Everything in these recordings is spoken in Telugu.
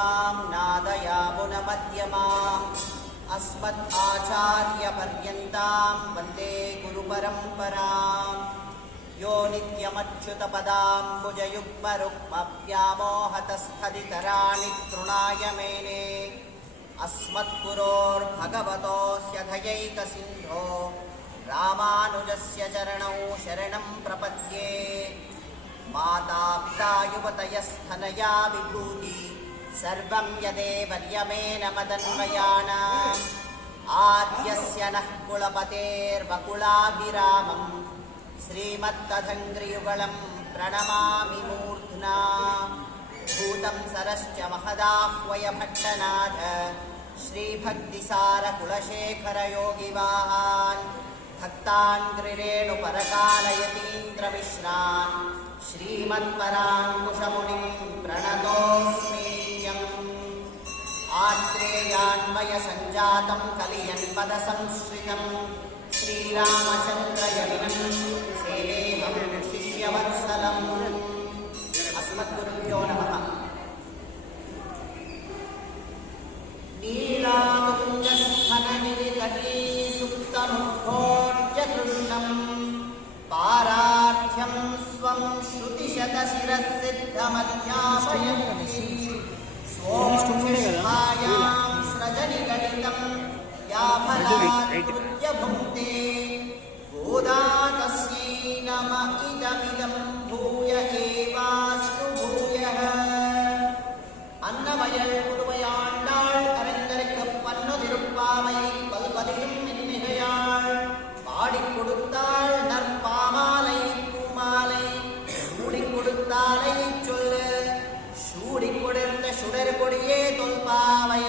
सदाशिवसमारम्भां नादयामुनमध्यमाम् अस्मदाचार्यपर्यन्तां वन्दे गुरुपरम्पराम्। यो नित्यमच्युतपदाम्बुजयुग्मरुक्मव्यामोहतस्थदितराणि तृणाय मेने अस्मद्गुरोर्भगवतोऽस्य दयैकसिन्धो रामानुजस्य चरणौ शरणं प्रपद्ये। माता पिता युवतयस्तनया विभूति सर्वं यदेव यमेन मदन्वयानाम्। आद्यस्य नः कुलपतेर्वकुलाभिरामम् श्रीमत्तदङ्घ्रियुगलं प्रणमामि मूर्ध्ना। भूतं सरश्च महदाह्वय भट्टनाथ श्रीभक्तिसारकुलशेखरयोगिवाहान् भक्ताङ्घ्रिरेणुपरकालयतीन्द्रमिश्रान् श्रीमत्पराङ्कुशमुनिं प्रणतोऽस्म्यहम्। आत्रेयान्वयसञ्जातं कलियन्पदसंश्रितं श्रीरामचन्द्रयमिनं सेवेऽहं शिष्यवत्सलम्। अस्मद्गुरुभ्यो नमः। नीलातुङ्गस्थनगिरितटी सुप्तमुद्घोट्य कृष्णं पारार्थ्यं स्वं श्रुतिशतशिरःसिद्धमध्यापयन्ति स्वोच्छायां स्रजनिगणितं या फलात्कृत्य भुङ्क्ते गोदा तस्यै नम इदमिदं भूय एवास्तु भूयः। अन्नमयल् पुरुवयाण्डाळ் அரங்கருக்கு பன்னுதிருப்பாவை பல்பதியும் மின்மிகையாள் பாடிக் கொடுத்தாள் நற்பாமாலை பூமாலை சூடிக் கொடுத்தாலை சொல்லு சூடிக் கொடுத்த சுடர் கொடியே தொல்பாவை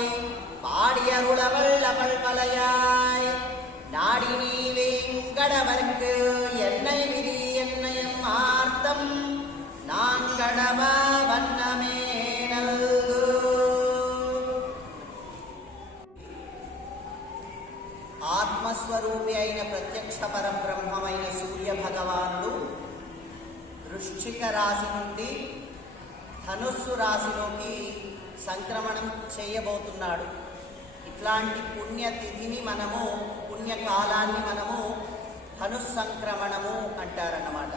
பாடியருளவள் அவள் வலையாய் நாடி நீ வேங்கடவர்க்கு என்னை விதி என்னையும் ஆர்த்தம் நான் கடவ வண்ணமே நல்கு. ఆత్మస్వరూపి అయిన ప్రత్యక్ష పరబ్రహ్మమైన సూర్య భగవానుడు వృశ్చిక రాశి నుండి ధనుస్సు రాశిలోకి సంక్రమణం చేయబోతున్నాడు. ఇట్లాంటి పుణ్యతిథిని మనము పుణ్యకాలాన్ని మనము ధనుస్సంక్రమణము అంటారన్నమాట.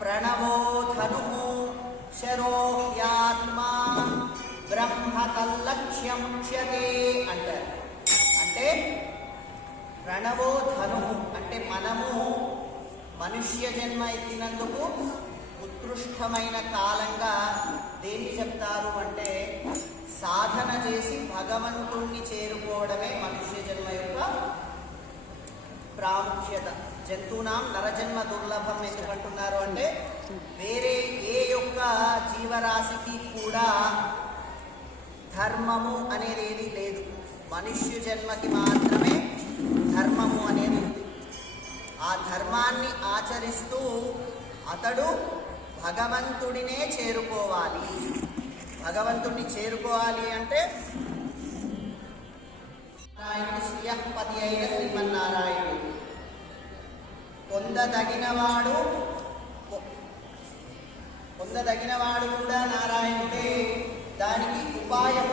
ప్రణవో ధను శరో హ్యాత్మా బ్రహ్మ తల్లక్ష్యముచ్యతే అంటారు. అంటే ప్రణవో ధను అంటే మనము మనుష్య జన్మ ఎత్తినందుకు ఉత్కృష్టమైన కాలంగా దేన్ని చెప్తారు అంటే సాధన చేసి భగవంతుణ్ణి చేరుకోవడమే మనుష్య జన్మ యొక్క ప్రాముఖ్యత. జంతువునాం నరజన్మ దుర్లభం ఎందుకంటున్నారు అంటే వేరే ఏ యొక్క జీవరాశికి కూడా ధర్మము అనేది ఏది లేదు, మనుష్య జన్మకి మాత్రమే ధర్మము అనేది ఉంది. ఆ ధర్మాన్ని ఆచరిస్తూ అతడు భగవంతుడినే చేరుకోవాలి. భగవంతుడిని చేరుకోవాలి అంటే నారాయణుడి శ్రీయపతి అయిన శ్రీమన్నారాయణుడు పొందదగినవాడు కూడా నారాయణుడే. దానికి ఉపాయం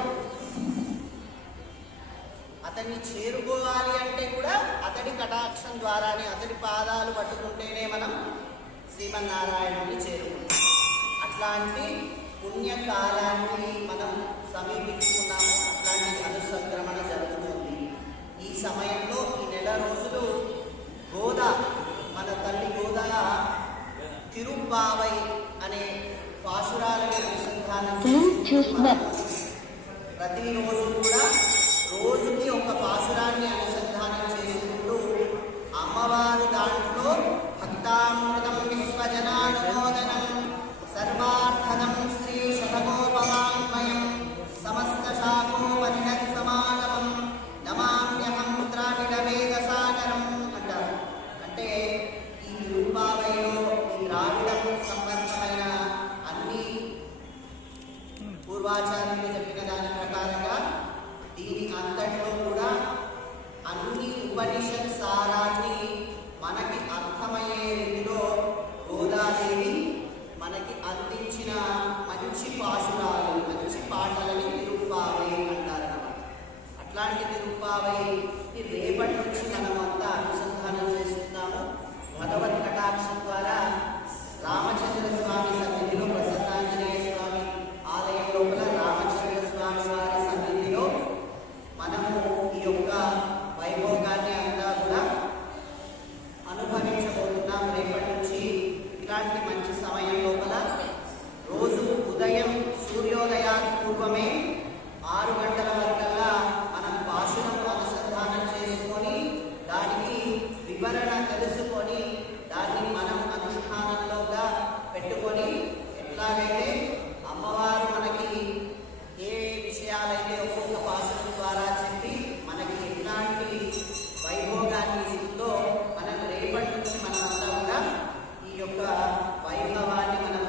అతన్ని చేరుకోవాలి అంటే కూడా అతడి కటాక్షం ద్వారానే, అతడి పాదాలు పట్టుకుంటేనే మనం శ్రీమన్నారాయణుడిని చేరుకుంటాం. అట్లాంటి పుణ్యకాలాన్ని మనం సమీపించుకున్నాము. అట్లాంటి అనుసంక్రమణ జరుగుతుంది. ఈ సమయంలో ఈ నెల రోజులు గోదా, మన తల్లి గోదా తిరుప్పావై అనే పాశురాలని అనుసంధానం ప్రతిరోజు కూడా రోజుకి ఒక పాశురాన్ని అనుసంధానం చేసుకుంటూ అమ్మవారు దాంట్లో భక్తామృతం విశ్వజనానుమోదనం సర్వార్థదం శ్రీ శతకోపవాంగ్మయం సమస్త శాఖోపనిషత్ సమాగమం నమామ్యహం ద్రావిడ సాగరం అంటారు. అంటే ఈ తిరుప్పావైలో ద్రావిడం సంబంధమైన అన్ని పూర్వాచార్యులు చెప్పిన దాని ప్రకారంగా దీని అంతట్లో కూడా అన్ని ఉపనిషత్ సారాన్ని మనకి అర్థమయ్యే రీతిలో గోదాదేవి మనకి అందించిన మంచి పాశురాలు. పాటలని తిరుప్పావై అంటారన్నమాట. అట్లాంటి తిరుప్పావై రేపటి నుంచి మనమంతా అనుసంధానం చేసుకుందాము. భగవత్ కటాక్షం ద్వారా రామచంద్ర స్వామి సన్నిధిలో, ప్రసన్నాంజనేయ స్వామి ఆలయం లోపల రామచంద్ర స్వామి వారి సన్నిధిలో మనము ఈ యొక్క వైభోగాన్ని అంతా కూడా అనుభవించబోతున్నాం. రేపటి నుంచి ఇలాంటి మంచి సమయం లోపల రోజు ఉదయం సూర్యోదయానికి పూర్వమే 6 గంటల వరకల్లా మనం భాషను అనుసంధానం చేసుకొని దానికి వివరణ తెలుసుకొని దాన్ని మనం అనుష్ఠానంలోగా పెట్టుకొని ఎట్లాగైతే అమ్మవారు మనకి ఏ విషయాలైతే ఒక్కొక్క భాషల ద్వారా చెప్పి మనకి ఎట్లాంటి వైభోగాన్ని ఇస్తుందో మనం రేపటి నుంచి మనమంతా కూడా ఈ యొక్క వైభవాన్ని మనం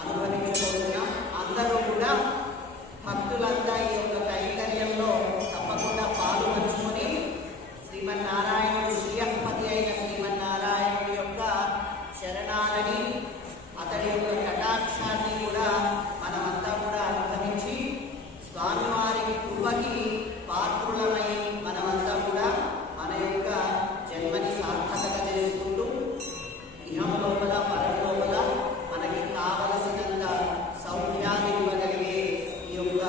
అనుభవించబోతున్నాం. అందరూ కూడా భక్తులంతా ఈ యొక్క కైంకర్యంలో తప్పకుండా పాలు పంచుకొని శ్రీమన్నారాయణుడు శ్రీహపతి అయిన శ్రీమన్నారాయణుడి యొక్క శరణాలని, అతడి యొక్క కటాక్షాన్ని కూడా మనమంతా కూడా అనుభవించి స్వామివారి కృపకి పాత్రులమై మనమంతా కూడా మన యొక్క జన్మని సార్థకత చేసుకుంటూ ఇహం లోపల పరం లోపల మనకి కావలసినంత సౌఖ్యాన్ని ఇవ్వగలిగే ఈ యొక్క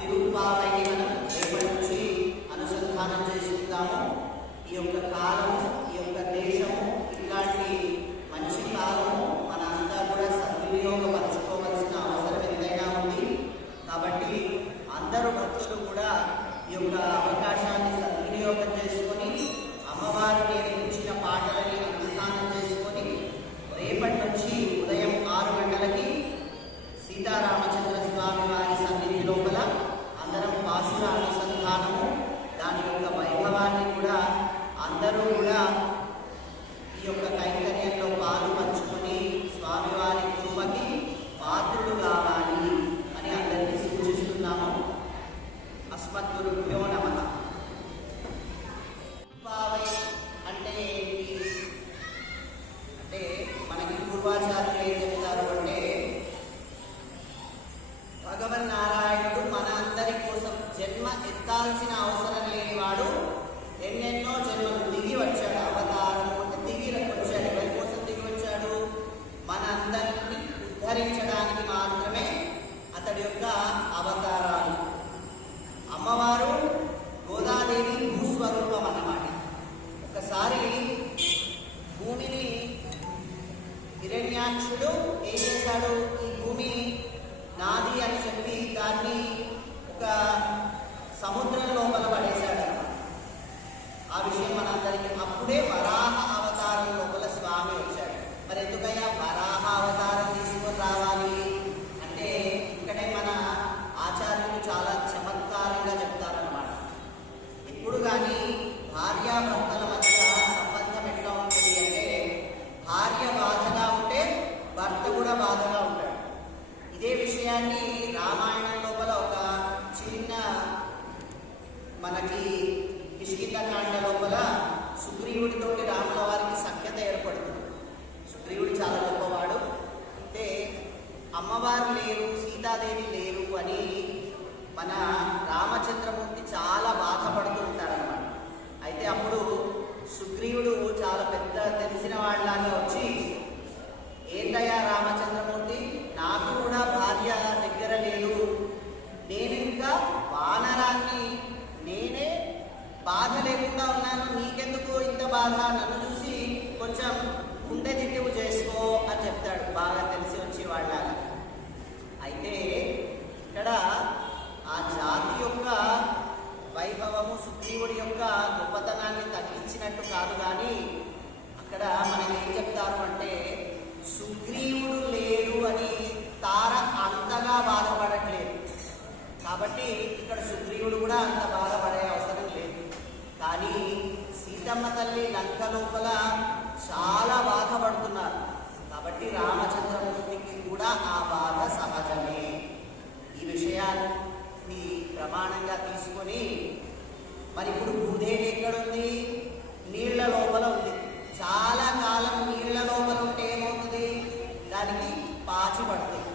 తిరుప్పావైని మనం రేపటి నుంచి అనుసంధానం చేసుకుందాము. ఈ యొక్క కాలము, ఈ యొక్క దేశము ఇట్లాంటి మంచి కాలము మన అంతా కూడా సద్వినియోగపరచుకోవాల్సిన అవసరం ఎంతైనా ఉంది. కాబట్టి అందరూ భక్తులు కూడా ఈ యొక్క అవకాశాన్ని సద్వినియోగం చేసుకొని అమ్మవారు నేర్పించిన పాటలని అనుష్ఠానం చేసుకొని రేపటి నుంచి ఉదయం 6 గంటలకి సీతారామచంద్ర స్వామి వారి సన్నిధి లోపల అందరం భాషల అనుసంధానము, దాని యొక్క వైభవాన్ని కూడా అందరూ కూడా ఈ యొక్క కైంకర్యంలో పాలు పంచుకొని స్వామివారి కృపకి పాత్రులు కావాలి అని అందరికీ సూచిస్తున్నాము. అస్మద్గురుభ్యో నమః. తిరుప్పావై అంటే ఏంటి అంటే మనకి పూర్వాచార్యులు ఏం చెప్తారు అంటే భగవన్నారాయణుడు మన అందరి కోసం జన్మ ఎత్తాల్సిన అవసరం లేనివాడు ఎన్నెన్నో జన్మలు దిగి వచ్చాడు. అవతారము అంటే దిగి వచ్చాడు. ఎవరి కోసం దిగి వచ్చాడు? మన అందరినీ ఉద్ధరించడానికి మాత్రమే అతడి యొక్క అవతారాలు. అమ్మవారు గోదాదేవి భూస్వరూపం అన్నమాట. ఒకసారి భూమిని హిరణ్యాక్షుడు ఏం చేశాడు? ఈ భూమి నాది అని చెప్పి దాన్ని ఒక సముద్రం లోపల పడేశాడు అన్నమాట. ఆ విషయం మనందరికీ అప్పుడే వరాహ అవతారం లోపల స్వామి వచ్చాడు. మరి ఎందుకయ్యా వరాహ అవతారం తీసుకొని రావాలి అంటే ఇక్కడే మన ఆచార్యులు చాలా చమత్కారంగా చెప్తారన్నమాట. ఎప్పుడు కానీ భార్యాభర్తల మధ్య సంబంధం ఎట్లా ఉంటుంది అంటే భార్య బాధగా ఉంటే భర్త కూడా బాధగా ఉంటాడు. ఇదే విషయాన్ని రామాయణం లోపల ఒక చిన్న మనకి కిష్కింధకాండ లోపల సుగ్రీవుడితోటి రాముల వారికి సఖ్యత ఏర్పడుతుంది. సుగ్రీవుడు చాలా గొప్పవాడు. అంటే అమ్మవారు లేరు, సీతాదేవి లేరు అని మన రామచంద్రమూర్తి చాలా బాధపడుతూ ఉంటారన్నమాట. అయితే అప్పుడు సుగ్రీవుడు చాలా పెద్ద తెలిసిన వాళ్ళలాగా వచ్చి, ఏంటయ్యా రామచంద్రమూర్తి, నాకు కూడా భార్య దగ్గర లేదు, నేను ఇంకా వానరాన్ని, నేనే బాధ లేకుండా ఉన్నాను, నీకెందుకు ఇంత బాధ, నన్ను చూసి కొంచెం గుండె తిట్టువు చేసుకో అని చెప్తాడు, బాగా తెలిసి వచ్చి వాళ్ళలాగా. అయితే ఇక్కడ ఆ జాతి యొక్క వైభవము సుగ్రీవుడి యొక్క గొప్పతనాన్ని తగ్గించినట్టు కాదు, కానీ అక్కడ మనకి ఏం చెప్తారు అంటే సుగ్రీవుడు లేడు అని తార అంతగా బాధపడట్లేదు. కాబట్టి ఇక్కడ సుగ్రీవుడు కూడా అంత బాధపడే అవసరం లేదు. కానీ సీతమ్మ తల్లి లంక లోపల చాలా బాధపడుతున్నారు. కాబట్టి రామచంద్రమూర్తికి కూడా ఆ బాధ సహజమే. ఈ విషయాన్ని ప్రమాణంగా తీసుకొని మరి ఇప్పుడు భూదేవి ఎక్కడుంది? నీళ్ల లోపల ఉంది. చాలా కాలం నీళ్ల లోపల ఉంటే ఏమవుతుంది? దానికి పాచి పడుతుంది.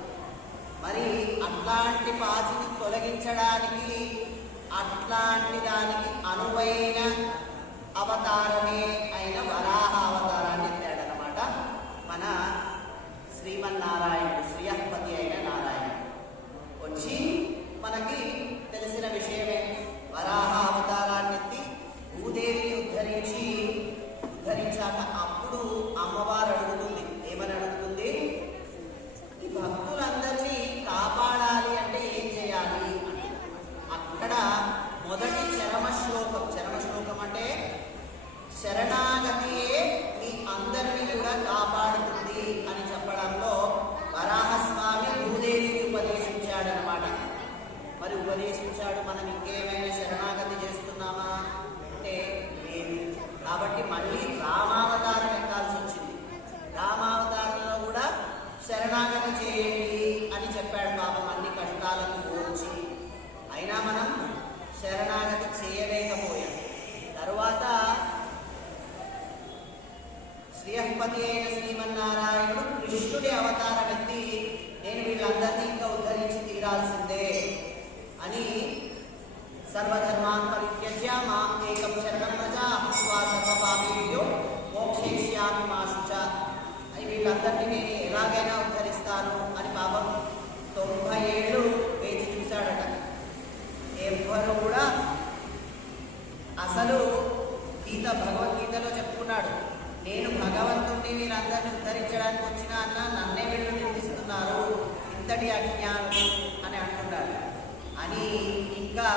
మరి అట్లాంటి పాచిని అట్లాంటి దానికి అనువైన అవతారమే అయిన వరాహ అవతారాన్ని ఎత్తాడనమాట మన శ్రీమన్నారాయణుడు, శ్రీయపతి అయిన నారాయణుడు వచ్చి మనకి తెలిసిన విషయమే. వరాహ అవతారాన్ని ఎత్తి భూదేవిని ఉద్ధరించాక అప్పుడు అమ్మవారు అడుగుతుంది, ఏమని అడుగుతుంది? ఈ భక్తులందరినీ కాపాడాలి అంటే ఏం చేయాలి? అక్కడ మొదటి చరమ శ్లోకం అంటే శరణాగతియే మీ అందరినీ కూడా కాపాడుతుంది అని చెప్పడంలో వరాహస్వామి భూదేవికి ఉపదేశించాడనమాట. మరి ఉపదేశించాడు, మనం ఇంకేమైనా శరణాగతి చేస్తున్నామా అంటే లేదు. కాబట్టి మళ్ళీ రామావతారం ఎక్కాల్సి వచ్చింది. రామావతారంలో కూడా శరణాగతి చేయండి అని చెప్పాడు. పాపం అన్ని కష్టాలకు ఓర్చి అయినా మనం శరణాగతి చేయలేకపోయాం. తరువాత శ్రీయపతి అయిన శ్రీమన్నారాయణుడు కృష్ణుడి అవతారం ఎత్తి నేను వీళ్ళందరినీ ఇంకా ఉద్ధరించి తీరాల్సిందే అని సర్వధర్మాన్ పరిత్యజ్య మాం ఏకం శరణం వ్రజ అహం సర్వపాపేభ్యో మోక్షయిష్యామి మా శుచ అని వీళ్ళందరినీ నేను ఎలాగైనా ఉద్ధరిస్తాను అని పాపం 90 ఏళ్ళు వేచి చూశాడట. ఎవ్వరు కూడా అసలు భగవద్గీతలో చెప్పుకున్నాడు, నేను భగవంతుడిని వీరందరినీ ఉద్ధరించడానికి వచ్చిన అన్న నన్నే వీళ్ళు నిందిస్తున్నారు, ఇంతటి అజ్ఞానం అని అంటున్నాడు అని ఇంకా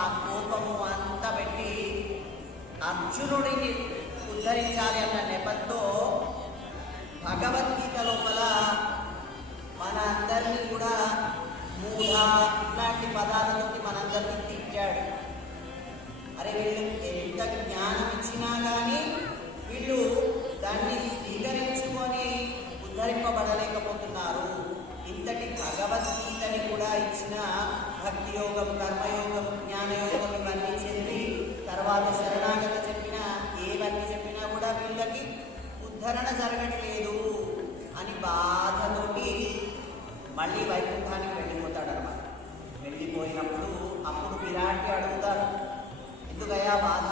ఆ కోపము అంతా పెట్టి అర్జునుడిని ఉద్ధరించాలి అన్న నెపంతో భగవద్గీత లోపల మన అందరినీ కూడా మూఢ ఇట్లాంటి పదాలతోటి మనందరినీ తిట్టాడు. అరే వీళ్ళు ఎంత జ్ఞానం ఇచ్చినా కానీ వీళ్ళు దాన్ని స్వీకరించుకొని ఉద్ధరింపబడలేకపోతున్నారు. ఇంతటి భగవద్గీతని కూడా ఇచ్చిన భక్తి యోగం, కర్మయోగం, జ్ఞానయోగం ఇవన్నీ చెప్పి తర్వాత శరణాగతి చెప్పినా ఏవన్నీ చెప్పినా కూడా వీళ్ళకి ఉద్ధరణ జరగట్లేదు అని బాధతోటి మళ్ళీ వైకుంఠానికి వెళ్ళిపోతాడనమాట. వెళ్ళిపోయినప్పుడు అప్పుడు విరాట్కి అడుగుతారు, ఎందుకయ్యా బాధ